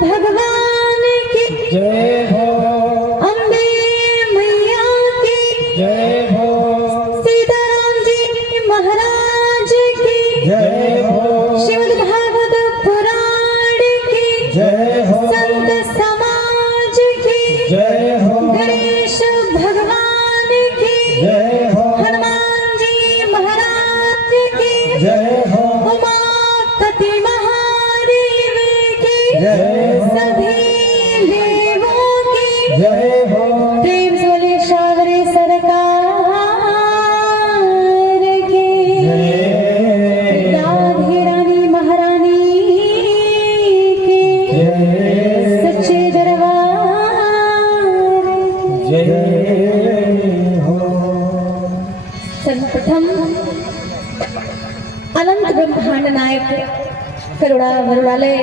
भगवान की जय हो, अम्बे मैया गणेश भगवान की जय हो, हनुमान जी महाराज की जय हो, उमापति महादेव की जय हो, सभी देवों की जय हो, प्रेम से बोले सावरे सरकार की जय, राधे रानी महारानी की जय, सच्चे दरबार की। जय हो। सर्वप्रथम अनंत ब्रह्मांड नायक करुणा वरुणालय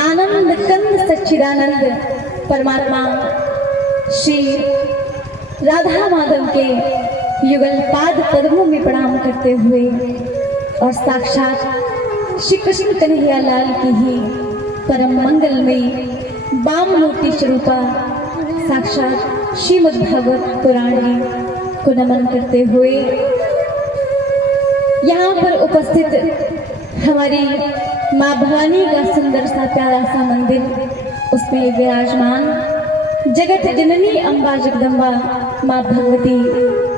आनंद कंद सच्चिदानंद परमात्मा श्री राधा माधव के युगल पाद पद्मों में प्रणाम करते हुए और साक्षात श्री कृष्ण कन्हैया लाल की ही परम मंगलमयी वाम मूर्ति स्वरूपा साक्षात श्रीमद् भागवत पुराण को नमन करते हुए यहाँ पर उपस्थित हमारी माँ भवानी का सुंदर सा प्यारा सा मंदिर, उसमें विराजमान जगत जननी अम्बा जगदम्बा माँ भगवती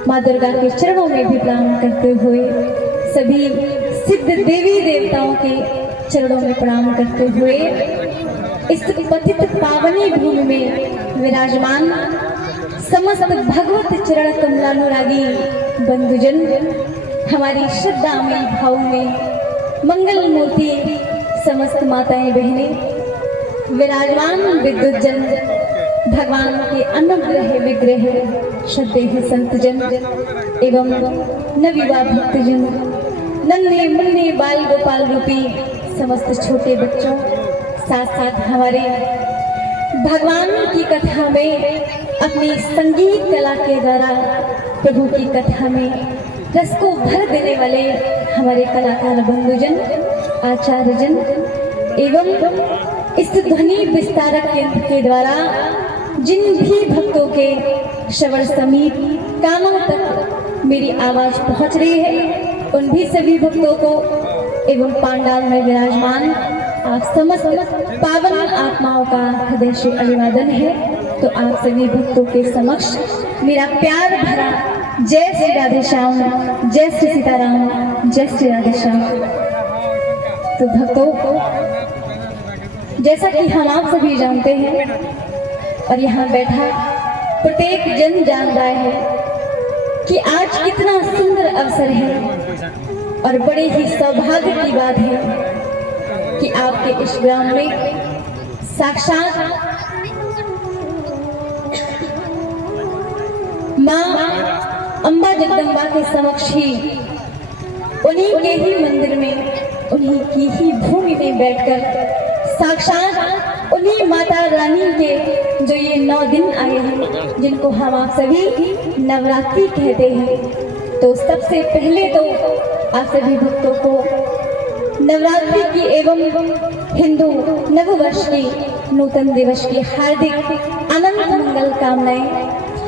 माँ दुर्गा के चरणों में भी प्रणाम करते हुए सभी सिद्ध देवी देवताओं के चरणों में प्रणाम करते हुए इस पतित पावनी भूमि में विराजमान समस्त भगवत चरण कमलानुरागी बंधुजन हमारी श्रद्धामयी भाव में मंगल मूर्ति समस्त माताएं बहनें विराजमान विद्युत जन भगवान के अनुग्रह विग्रह श्रद्धेय संतजन एवं नवयुवा भक्तजन नन्हे मुन्ने बाल गोपाल रूपी समस्त छोटे बच्चों साथ साथ हमारे भगवान की कथा में अपनी संगीत कला के द्वारा प्रभु की कथा में रस को भर देने वाले हमारे कलाकार बंधुजन आचार्यजन एवं इस ध्वनि विस्तारक केंद्र के द्वारा जिन भी भक्तों के श्रवण समीप कानों तक मेरी आवाज पहुंच रही है उन भी सभी भक्तों को एवं पांडाल में विराजमान आप समस्त पावन आत्माओं का हृदय से अभिवादन है। तो आप सभी भक्तों के समक्ष मेरा प्यार भरा जय श्री राधे श्याम, जय श्री सीताराम, जय श्री राधे श्याम। तो भक्तों जैसा कि हम आप सभी जानते हैं और यहाँ बैठा प्रत्येक जन जान रहा है कि आज कितना सुंदर अवसर है और बड़े ही सौभाग्य की बात है कि आपके इस ग्राम में साक्षात माँ अम्बा जगदम्बा के समक्ष ही उन्हीं के ही मंदिर में उन्हीं की ही भूमि में बैठकर साक्षात उन्हीं माता रानी के जो ये 9 दिन आए हैं जिनको हम आप सभी नवरात्रि कहते हैं। तो सबसे पहले तो आप सभी भक्तों को नवरात्रि की एवं हिंदू नववर्ष की नूतन दिवस की हार्दिक अनंत मंगल कामनाएं,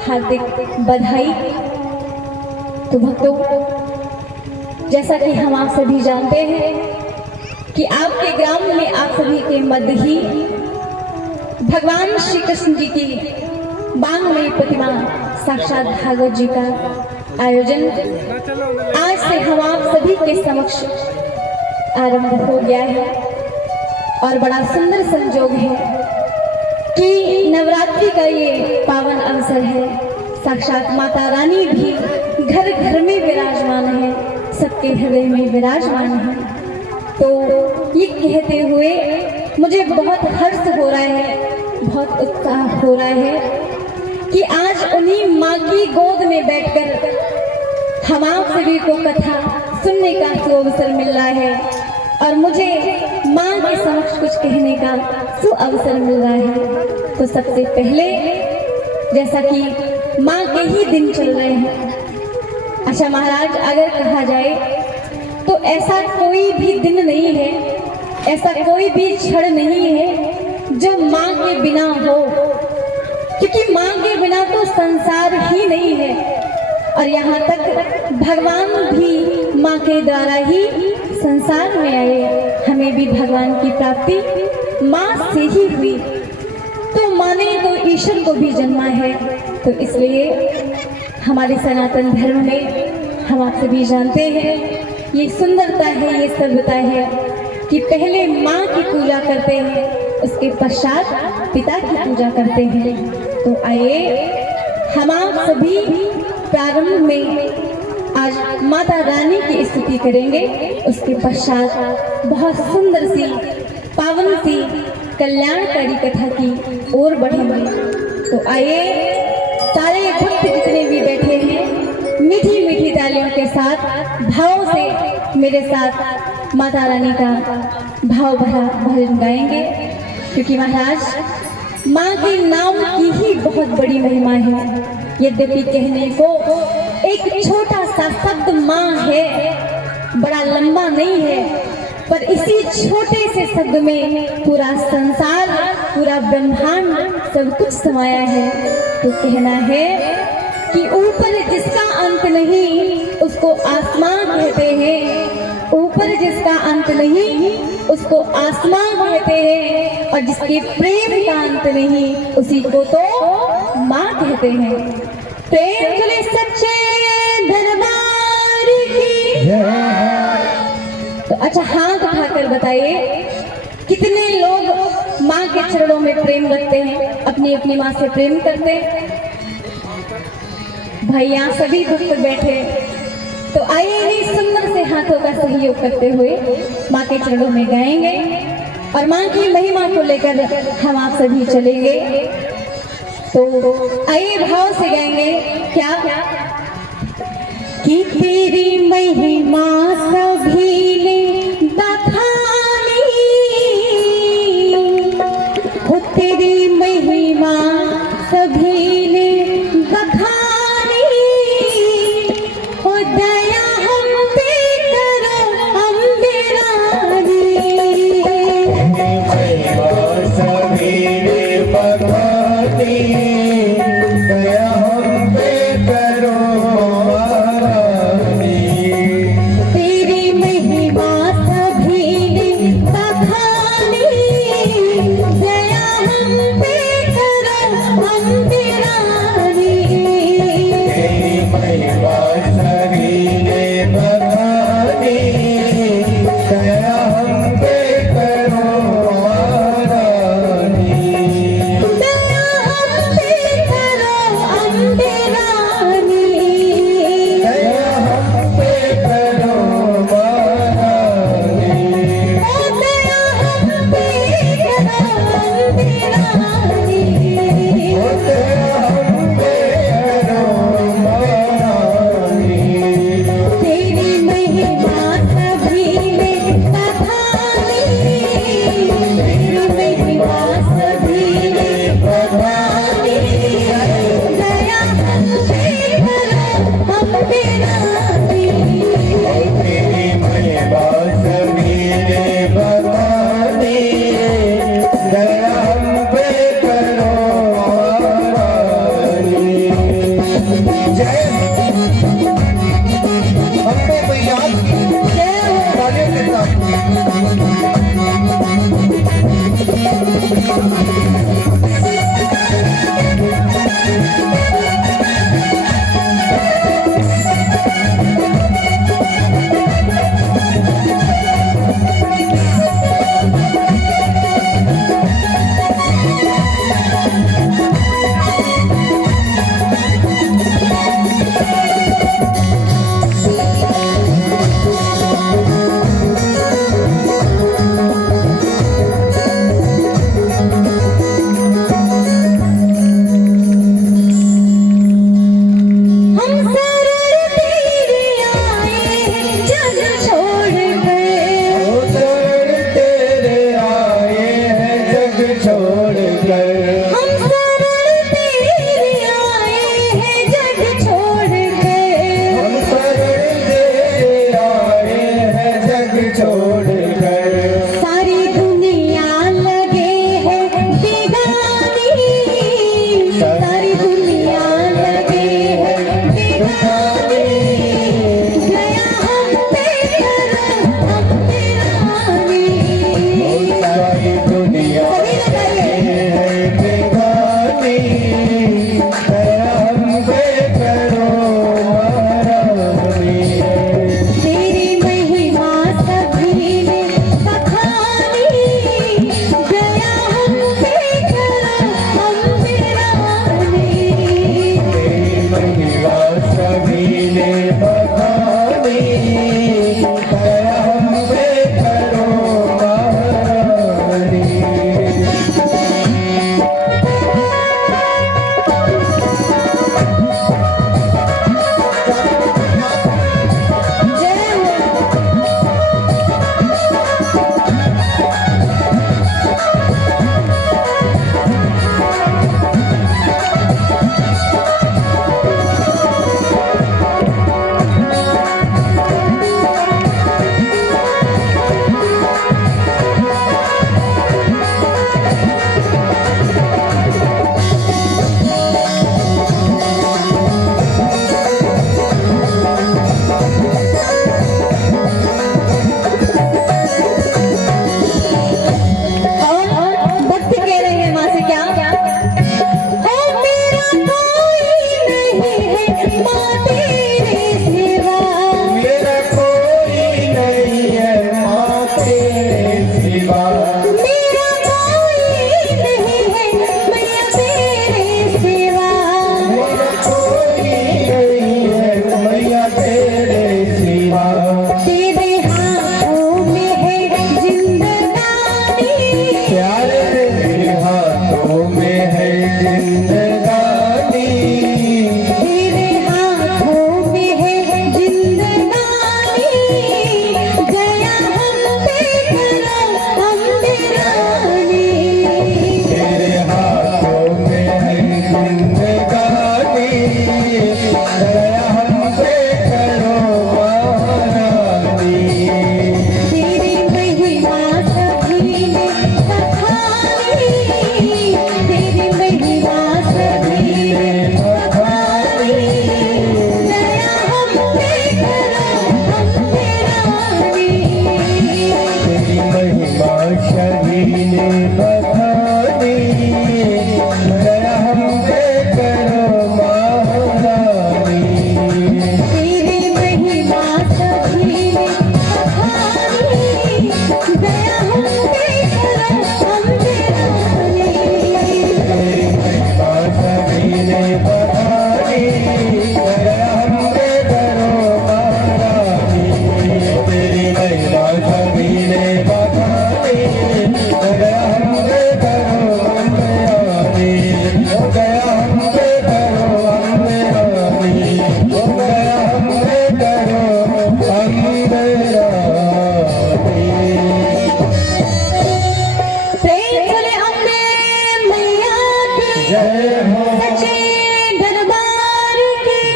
हार्दिक बधाई। तो भक्तों जैसा कि हम आप सभी जानते हैं कि आपके ग्राम में आप सभी के मध्य ही भगवान श्री कृष्ण जी की बांगमयी प्रतिमा साक्षात भागवत जी का आयोजन आज से हम आप सभी के समक्ष आरंभ हो गया है और बड़ा सुंदर संजोग है कि नवरात्रि का ये पावन अवसर है। साक्षात माता रानी भी घर घर में विराजमान है, सबके हृदय में विराजमान है। तो ये कहते हुए मुझे बहुत हर्ष हो रहा है, बहुत उत्साह हो रहा है कि आज उन्हीं माँ की गोद में बैठकर हम आप सभी को कथा सुनने का सुअवसर मिल रहा है और मुझे माँ के समक्ष कुछ कहने का सुअवसर मिल रहा है। तो सबसे पहले जैसा कि माँ के ही दिन चल रहे हैं, अच्छा महाराज अगर कहा जाए तो ऐसा कोई भी दिन नहीं है, ऐसा कोई भी क्षण नहीं है जो माँ के बिना हो, क्योंकि माँ के बिना तो संसार ही नहीं है और यहाँ तक भगवान भी माँ के द्वारा ही संसार में आए। हमें भी भगवान की प्राप्ति माँ से ही हुई। तो माने तो ईश्वर को भी जन्मा है। तो इसलिए हमारे सनातन धर्म में हम आप सभी जानते हैं, ये सुंदरता है, ये सभ्यता है कि पहले माँ की पूजा करते हैं, उसके पश्चात पिता की पूजा करते हैं। तो आइए हम आप सभी प्रारंभ में आज माता रानी की स्तुति करेंगे, उसके पश्चात बहुत सुंदर सी पावन सी कल्याणकारी कथा की ओर बढ़ेंगे। तो आइए सारे भक्त जितने भी बैठे हैं मीठी मीठी तालियों के साथ भाव से मेरे साथ माता रानी का भाव भरा भजन गाएंगे, क्योंकि महाराज माँ के नाम की ही बहुत बड़ी महिमा है। यद्यपि कहने को एक छोटा सा शब्द माँ है, बड़ा लंबा नहीं है, पर इसी छोटे से शब्द में पूरा संसार, पूरा ब्रह्मांड सब कुछ समाया है। तो कहना है कि ऊपर जिसका अंत नहीं उसको आसमान कहते हैं, ऊपर जिसका अंत नहीं उसको आसमान कहते हैं, और जिसके प्रेम का अंत नहीं उसी को तो माँ कहते हैं। प्रेम चले सच्चे दरबार की। तो अच्छा हाथ उठाकर बताइए कितने लोग माँ के चरणों में प्रेम रखते हैं, अपनी अपनी माँ से प्रेम करते हैं। भाई यहाँ सभी भक्त बैठे, तो आइए इन्हीं सुंदर से हाथों का सहयोग करते हुए माँ के चरणों में गाएंगे और माँ की महिमा को लेकर हम आप सभी चलेंगे। तो आइए भाव से गाएंगे क्या कि तेरी महिमा सभी ने बखानी, हो तेरी महिमा सभी ने बखानी, हो दया हम पे करो अम्बे रानी। सभी ने बखानी, दया हम पे करो रानी। तेरी महिमा सभी ने बखानी, दया हम पे करो अम्बे रानी। तेरी महिमा सभी ने बखानी, दया हम पे करो रानी। दया हम पे करो अम्बे रानी। दया हम पे करो महारानी। ओ दया हम पे करो अम्बे रानी। ओ दया हम पे करो महारानी। तेरी महिमा सभी ने बखानी, तेरी महिमा सभी ने बखानी, दया हम पे करो अम्बे रानी। तेरी महिमा सभी ने बखानी, दया हम पे करो महारानी। जय अम्बे मैया की जय हो। तालियों के साथ।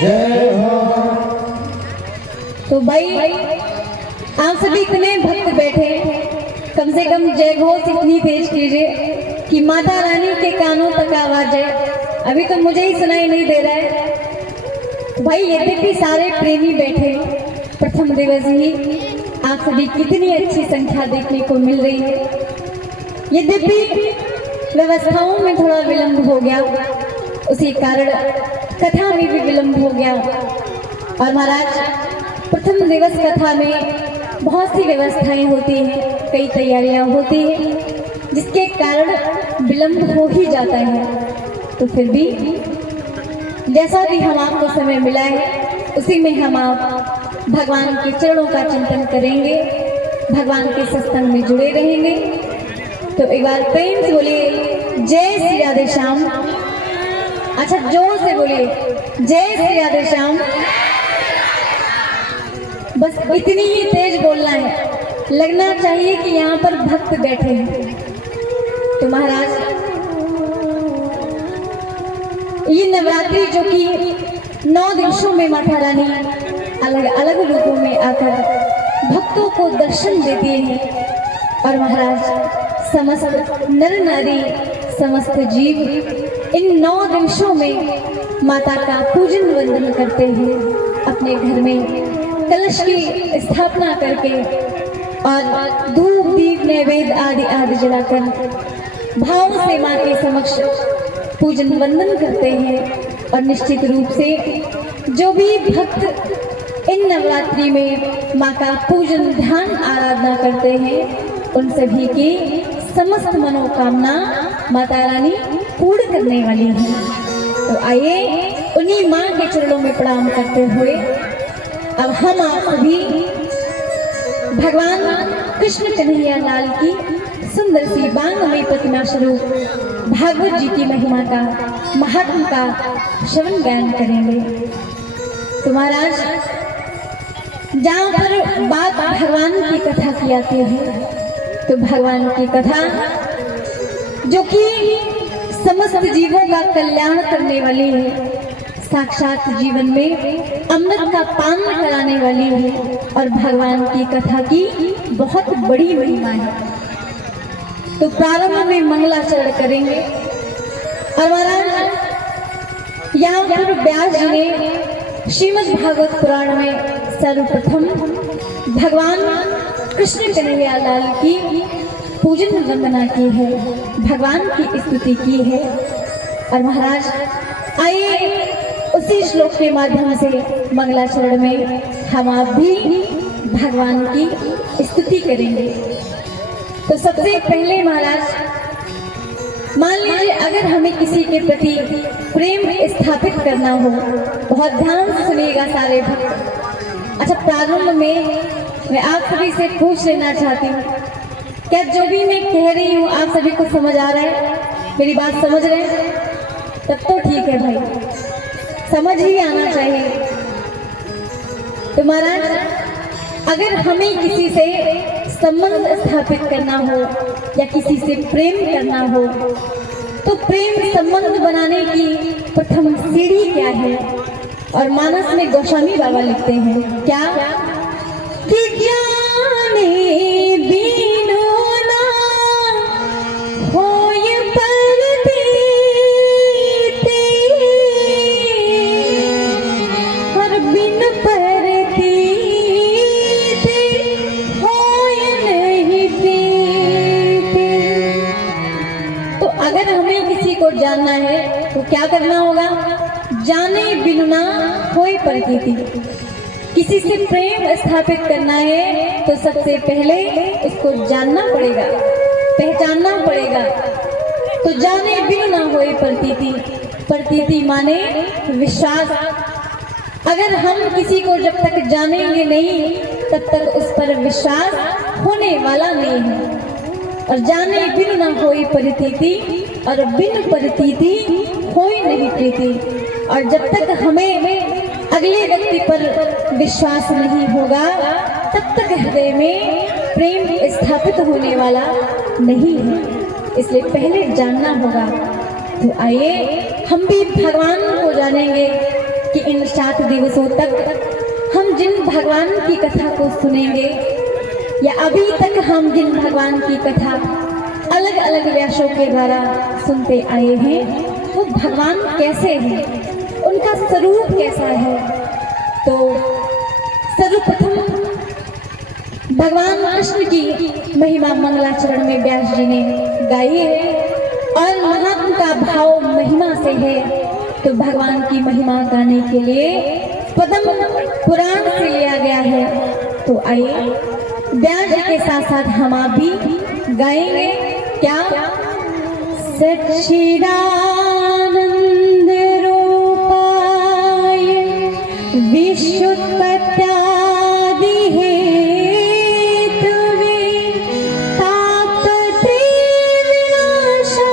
जय हो। तो भाई आप सभी इतने भक्त बैठे, कम से कम जय घोष इतनी तेज कीजिए कि माता रानी के कानों तक आवाज जाए। अभी तो मुझे ही सुनाई नहीं दे रहा है। भाई यद्यपि सारे प्रेमी बैठे, प्रथम दिवस ही आप सभी कितनी अच्छी संख्या देखने को मिल रही है। यद्यपि व्यवस्थाओं में थोड़ा विलंब हो गया, उसी कारण कथा में भी विलंब हो गया। और महाराज प्रथम दिवस कथा में बहुत सी व्यवस्थाएं होती हैं, कई तैयारियां होती हैं, जिसके कारण विलंब हो ही जाता है। तो फिर भी जैसा भी हम आपको समय मिला है, उसी में हम आप भगवान के चरणों का चिंतन करेंगे, भगवान के सत्संग में जुड़े रहेंगे। तो एक बार प्रेम से बोलिए जय श्री राधे श्याम। अच्छा जोर से बोलिए जय श्री राधे श्याम। बस इतनी ही तेज बोलना है, लगना चाहिए कि यहाँ पर भक्त बैठे हैं। तो महाराज ये नवरात्रि जो कि 9 दिवसों में माता रानी अलग अलग रूपों में आकर भक्तों को दर्शन देती है। और महाराज समस्त नर नारी, समस्त जीव इन 9 दिवसों में माता का पूजन वंदन करते हैं, अपने घर में कलश की स्थापना करके और धूप दीप नैवेद्य आदि आदि जलाकर भाव से माँ के समक्ष पूजन वंदन करते हैं। और निश्चित रूप से जो भी भक्त इन नवरात्रि में माँ का पूजन ध्यान आराधना करते हैं, उन सभी की समस्त मनोकामना माता रानी पूर्ण करने वाली है। तो आइए उन्हीं माँ के चरणों में प्रणाम करते हुए अब हम आप सभी भगवान कृष्ण कन्हैया लाल की सुंदर सी बांगमयी प्रतिमा स्वरूप भागवत जी की महिमा का, महात्म का श्रवण गायन करेंगे। तो महाराज जहाँ पर बात भगवान की कथा की आती है, तो भगवान की कथा जो कि समस्त जीवों का कल्याण करने वाली है, साक्षात जीवन में अमृत का पान कराने वाली है, और भगवान की कथा की बहुत बड़ी महिमा है। तो प्रारंभ में मंगलाचरण करेंगे। और महाराज यहाँ पर व्यास जी ने श्रीमद् भागवत पुराण में सर्वप्रथम भगवान कृष्ण कन्हैया लाल की पूजन वंदना की है, भगवान की स्तुति की है। और महाराज आइए उसी श्लोक के माध्यम से मंगलाचरण में हम आप भी भगवान की स्तुति करेंगे। तो सबसे पहले महाराज मान लीजिए अगर हमें किसी के प्रति प्रेम स्थापित करना हो, बहुत ध्यान से सुनिएगा सारे भक्त। अच्छा प्रारंभ में मैं आप सभी से पूछ लेना चाहती हूँ, क्या जो भी मैं कह रही हूँ आप सभी को समझ आ रहा है? मेरी बात समझ रहे हैं? तब तो ठीक है भाई, समझ ही आना चाहिए। तो महाराज अगर हमें किसी से संबंध स्थापित करना हो या किसी से प्रेम करना हो, तो प्रेम संबंध बनाने की प्रथम सीढ़ी क्या है? और मानस में गोस्वामी बाबा लिखते हैं क्या कि जाने बिनु ना होय परतीति, हर बिन परतीति होय नहीं प्रीति। तो अगर हमें किसी को जानना है तो क्या करना होगा? जाने बिनु ना होय परतीति। किसी से प्रेम स्थापित करना है तो सबसे पहले उसको जानना पड़ेगा, पहचानना पड़ेगा। तो जाने बिनु ना होए प्रतीति, प्रतीति माने विश्वास। अगर हम किसी को जब तक जानेंगे नहीं तब तक उस पर विश्वास होने वाला नहीं है। और जाने बिनु ना होए प्रतीति, और बिन प्रतीति होए नहीं प्रीति। और जब तक हमें अगले व्यक्ति पर विश्वास नहीं होगा तब तक हृदय में प्रेम स्थापित होने वाला नहीं है। इसलिए पहले जानना होगा। तो आइए हम भी भगवान को जानेंगे कि इन 7 दिवसों तक हम जिन भगवान की कथा को सुनेंगे या अभी तक हम जिन भगवान की कथा अलग अलग व्यासों के द्वारा सुनते आए हैं वो भगवान कैसे हैं, उनका स्वरूप कैसा है। तो सर्वप्रथम भगवान कृष्ण की महिमा मंगलाचरण में व्यास जी ने गाई है और महात्म का भाव महिमा से है। तो भगवान की महिमा गाने के लिए पद्म पुराण से लिया गया है। तो आइए व्यास जी के साथ साथ हम आप भी गाएंगे। क्या? सच्चिदानंद रूपाय विश्वोत्पत्त्यादि हेतवे तापत्रय विनाशाय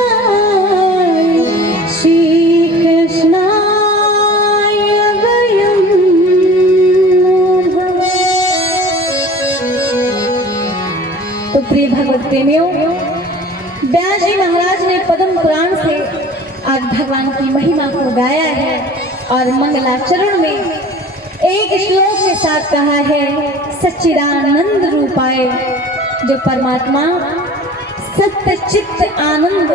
श्री कृष्णाय वयं नमः। तो प्रिय भगवत प्रेमियों, व्यास जी महाराज ने पद्म पुराण से आज भगवान की महिमा को गाया है और मंगलाचरण में एक श्लोक के साथ कहा है सच्चिदानंद रूपाय, जो परमात्मा सत्य चित्त आनंद,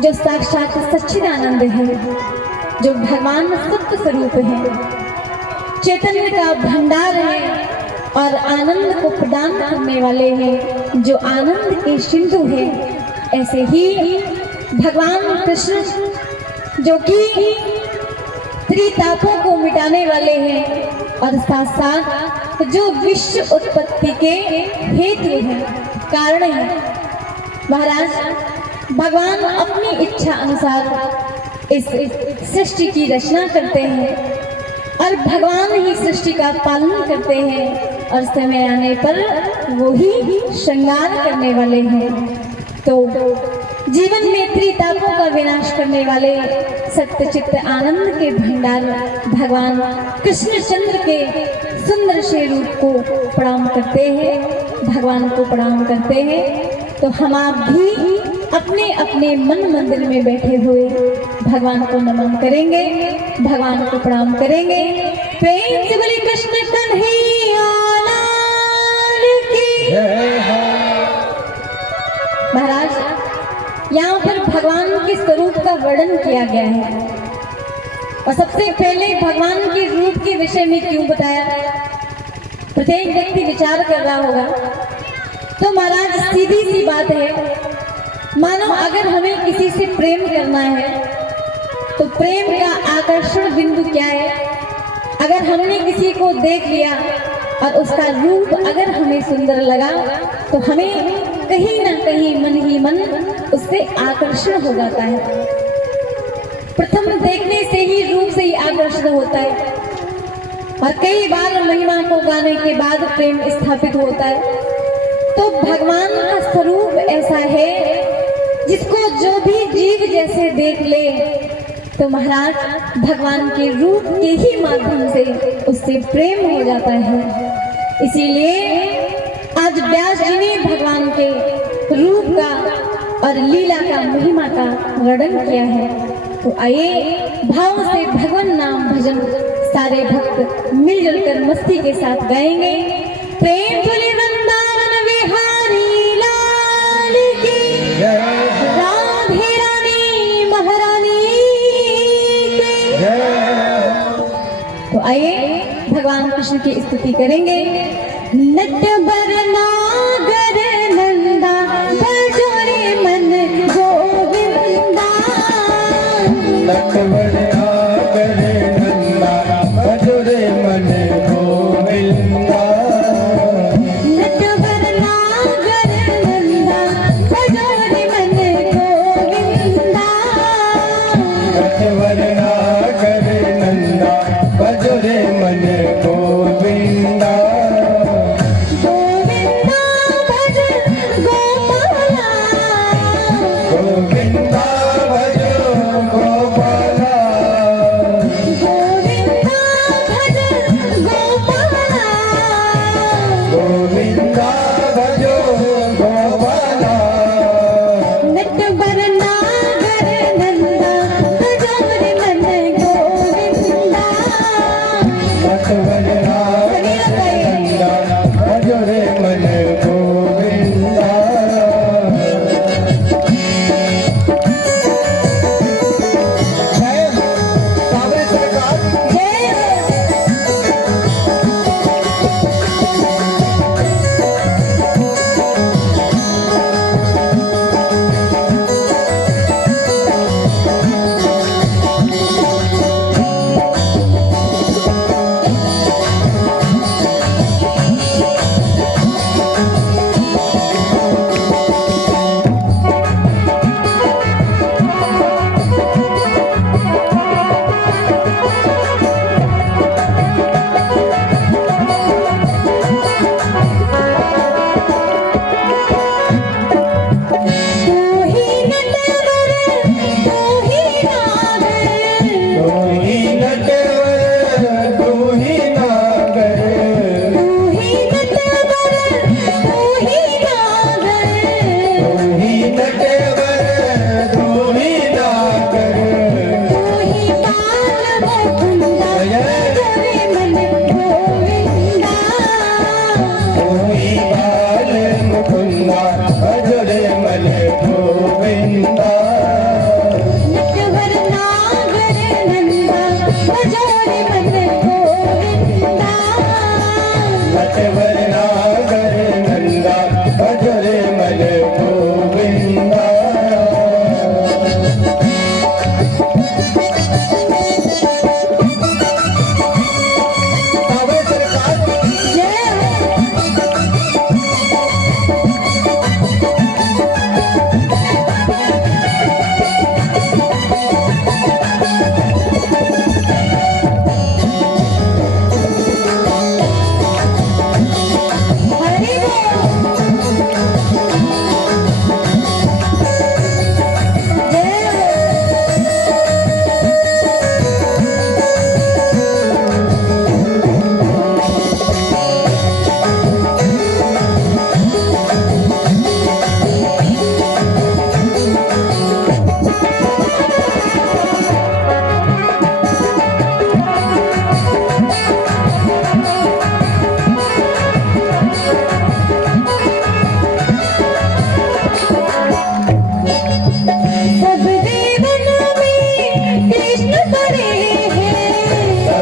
जो साक्षात सच्चिदानंद है, जो भगवान सत्य स्वरूप है, चैतन्य का भंडार है और आनंद को प्रदान करने वाले हैं, जो आनंद के सिंधु है। ऐसे ही भगवान कृष्ण जो कि त्रितापों को मिटाने वाले हैं और साथ साथ जो विश्व उत्पत्ति के हेतु हैं, कारण हैं। महाराज भगवान अपनी इच्छा अनुसार इस सृष्टि की रचना करते हैं और भगवान ही सृष्टि का पालन करते हैं और समय आने पर वो ही श्रृंगार करने वाले हैं। तो जीवन में त्रितापों का विनाश करने वाले सत्यचित्त आनंद के भंडार भगवान कृष्णचंद्र के सुंदर से रूप को प्रणाम करते हैं, भगवान को प्रणाम करते हैं। तो हम आप भी अपने अपने मन मंदिर में बैठे हुए भगवान को नमन करेंगे, भगवान को प्रणाम करेंगे। प्रेम से बोलिए कृष्ण कन्हैया लाल की जय हो। महाराज यहाँ पर भगवान के स्वरूप का वर्णन किया गया है और सबसे पहले भगवान के रूप के विषय में क्यों बताया, प्रत्येक व्यक्ति विचार कर रहा होगा। तो महाराज सीधी सी बात है, मानो अगर हमें किसी से प्रेम करना है तो प्रेम का आकर्षण बिंदु क्या है। अगर हमने किसी को देख लिया और उसका रूप अगर हमें सुंदर लगा तो हमें कहीं ना कहीं मन ही मन उससे आकर्षण हो जाता है। प्रथम देखने से ही रूप से ही आकर्षण होता है और कई बार महिमा को गाने के बाद प्रेम स्थापित होता है। तो भगवान का स्वरूप ऐसा है जिसको जो भी जीव जैसे देख ले तो महाराज भगवान के रूप के ही माध्यम से उससे प्रेम हो जाता है। इसीलिए आज व्यास जी ने भगवान के रूप का और लीला का महिमा का वर्णन किया है। तो आइए भाव से भगवान नाम भजन सारे भक्त मिलजुल कर मस्ती के साथ गाएंगे। प्रेम बोले वृंदावन विहारी लाल की जय राधे रानी महारानी की जय। तो आइए भगवान कृष्ण की स्तुति करेंगे। नटवर नागर नंदा बजोरे मन गोविंदा, नटवर नागर नंदा बजोरे मन गोविंदा, नटवर नागर नंदा बजोरे मन गोविंदा, नटवर नागर नंदा बजोरे मन गोविंदा, गोविंदा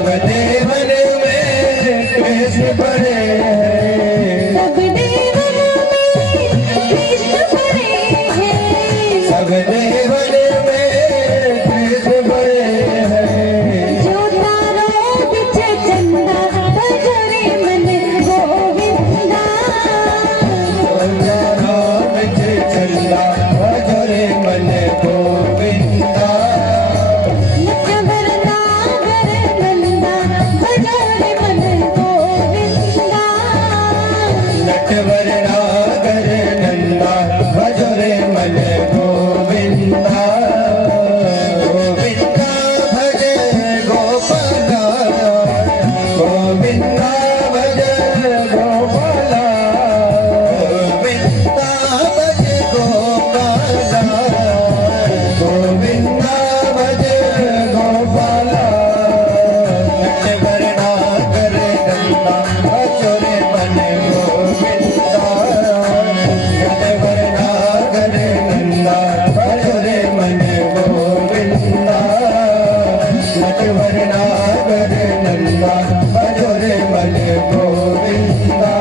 सब देवन में कृष्ण बड़े हैं, सब देवन में कृष्ण बड़े हैं, सब देवन में कृष्ण बड़े हैं। जो तारों पीछे चंदा बजरे मन गोविंदा, राम जय चंदा भजरे मन गोविंदा, नटवर नागर नंदा बजरे मन गोविंदा, नटवर नागर नंदा भजरे मन गोविंदा, गोविंदा भजे गोपाला, गोविंदा भजे गोपाला, गोविंदा भजे गोपाला, गोविंदा भजे गोपाला, नटवर नागर नंदा भजरे मन गोविंदा, नटवर नागर नंदा भजरे मन गोविंदा, नटवर नागर नंदा भजरे मन गोविंदा,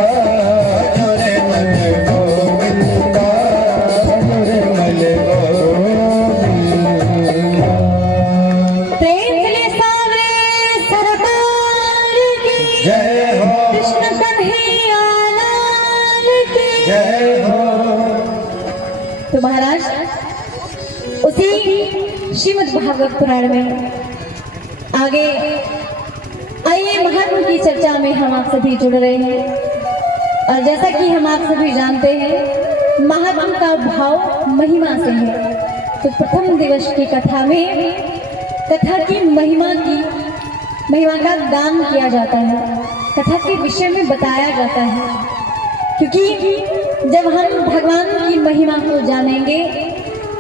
भजरे मन गोविंदा, भजरे मन गोविंदा। प्रेम ले सारे सरकार की, जय हो, कृष्ण कन्हैया लाल की। जय हो। तो महाराज उसी श्रीमद् भागवत पुराण में आगे आइए महात्मा की चर्चा में हम आप सभी जुड़ रहे हैं। और जैसा कि हम आप सभी जानते हैं महात्मा का भाव महिमा से है। तो प्रथम दिवस की कथा में कथा की महिमा का गान किया जाता है, कथा के विषय में बताया जाता है। क्योंकि जब हम भगवान की महिमा को जानेंगे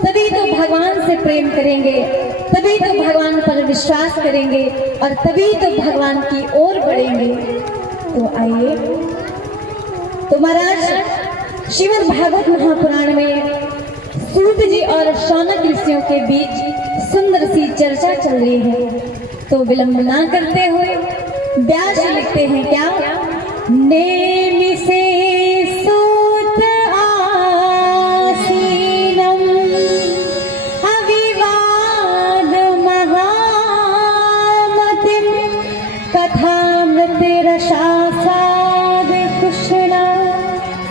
तभी तो भगवान से प्रेम करेंगे, तभी तो भगवान पर विश्वास करेंगे और तभी तो भगवान की ओर बढ़ेंगे। तो आइए, तो महाराज श्रीमद् भागवत महापुराण में सूत जी और शौनक ऋषियों के बीच सुंदर सी चर्चा चल रही है। तो विलंब ना करते हुए व्यास लिखते हैं क्या, नेमि से सूत आसीनम अविवाद महामतिम कथामृत रसासाद कृष्णा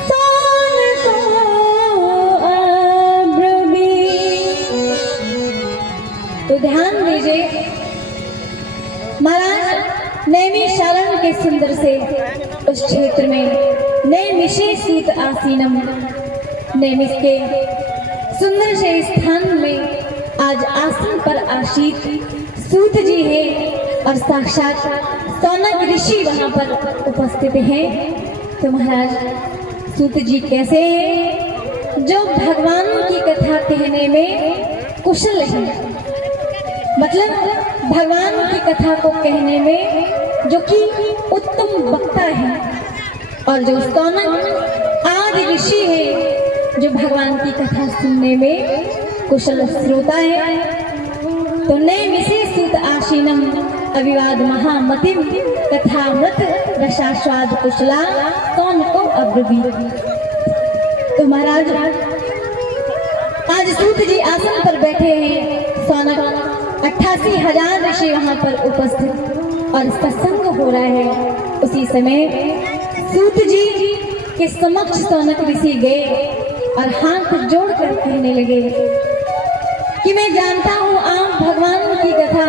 सोनको अब्रवी। तो ध्यान दीजिए महाराज नैमिषारण्य के सुंदर से उस क्षेत्र में नैमिषे सूत आसीनम, नैमिष के सुंदर से स्थान में आज आसन पर आशीत सूत जी है और साक्षात शौनक ऋषि वहां पर उपस्थित हैं। तो महाराज सूत जी कैसे हैं, जो भगवान की कथा कहने में कुशल हैं, मतलब भगवान की कथा को कहने में जो कि उत्तम वक्ता है, और जो शौनक आदि ऋषि है जो भगवान की कथा सुनने में कुशल श्रोता है। तो नैमिषे सूत आसीनम अविवाद महामतिम कथामृत रसास्वाद कुशला शौनको अब्रवीत। तो महाराज आज सूत जी आसन पर बैठे हैं, शौनक 88,000 ऋषि वहां पर उपस्थित और सत्संग हो रहा है। उसी समय सूत जी के समक्ष शौनक ऋषि गए और हाथ जोड़कर कहने लगे कि मैं जानता हूँ आप भगवान की कथा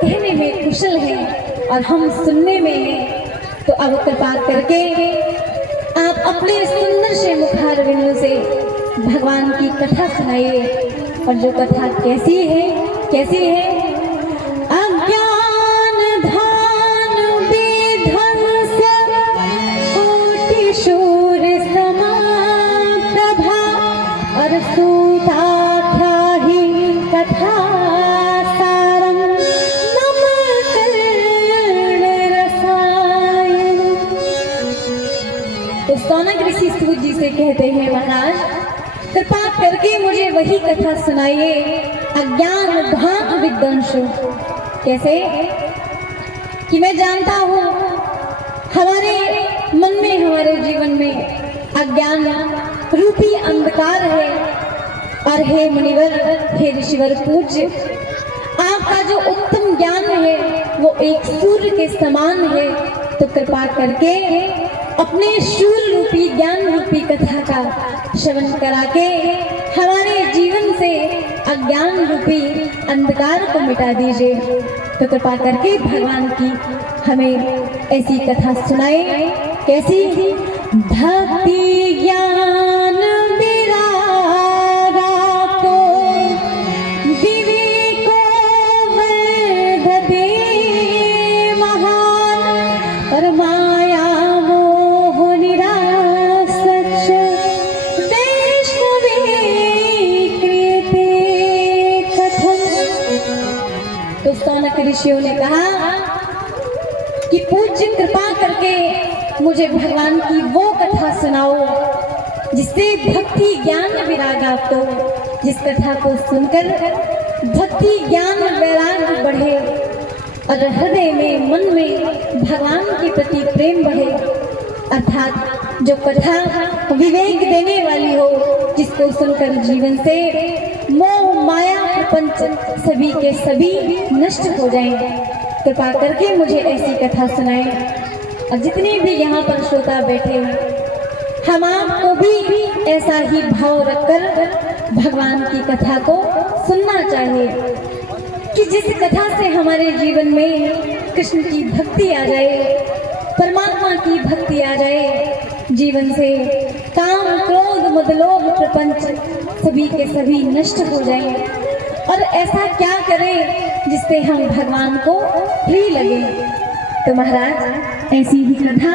कहने में कुशल हैं और हम सुनने में हैं। तो अब कृपा करके आप अपने सुंदर से मुखारविंदों से भगवान की कथा सुनाइए। और जो कथा कैसी है, कैसी है, अज्ञान धान विध्वंस कोटि शूर समाप्रभा और सूताख्याहि कथा सारम मम कर्ण रसायन। तो शौनक ऋषि सूत जी से कहते हैं महाराज कृपा करके मुझे वही कथा सुनाइए, अज्ञान धातु विध्वंस। कैसे, कि मैं जानता हूँ हमारे मन में, हमारे जीवन में अज्ञान रूपी अंधकार है। और हे मुनिवर, हे ऋषिवर पूज्य, आपका जो उत्तम ज्ञान है वो एक सूर्य के समान है। तो कृपा करके अपने शूल रूपी ज्ञान रूपी कथा का श्रवण करा के हमारे जीवन से अज्ञान रूपी अंधकार को मिटा दीजिए। तो कृपा करके भगवान की हमें ऐसी कथा सुनाए। कैसी? भक्ति ज्ञान विरागा को विवेको वर्धते महान, और माया मोह निरासच वैष्णवे क्रियते कथम। तो सौनक ऋषियों ने कहा कि पूज्य कृपा करके मुझे भगवान की वो कथा सुनाओ जिससे भक्ति ज्ञान विराग आपको, जिस कथा को सुनकर भक्ति ज्ञान वैराग बढ़े और हृदय में, मन में भगवान के प्रति प्रेम बढ़े। अर्थात जो कथा विवेक देने वाली हो, जिसको सुनकर जीवन से मोह माया प्रपंच सभी के सभी नष्ट हो जाएं। कृपा करके मुझे ऐसी कथा सुनाएं। और जितने भी यहाँ पर श्रोता बैठे हैं, हम आपको भी ऐसा ही भाव रखकर भगवान की कथा को सुनना चाहिए कि जिस कथा से हमारे जीवन में कृष्ण की भक्ति आ जाए, परमात्मा की भक्ति आ जाए, जीवन से काम क्रोध मद लोभ प्रपंच सभी के सभी नष्ट हो जाएं। और ऐसा क्या करें जिससे हम भगवान को प्रिय लगे। तो महाराज ऐसी ही कथा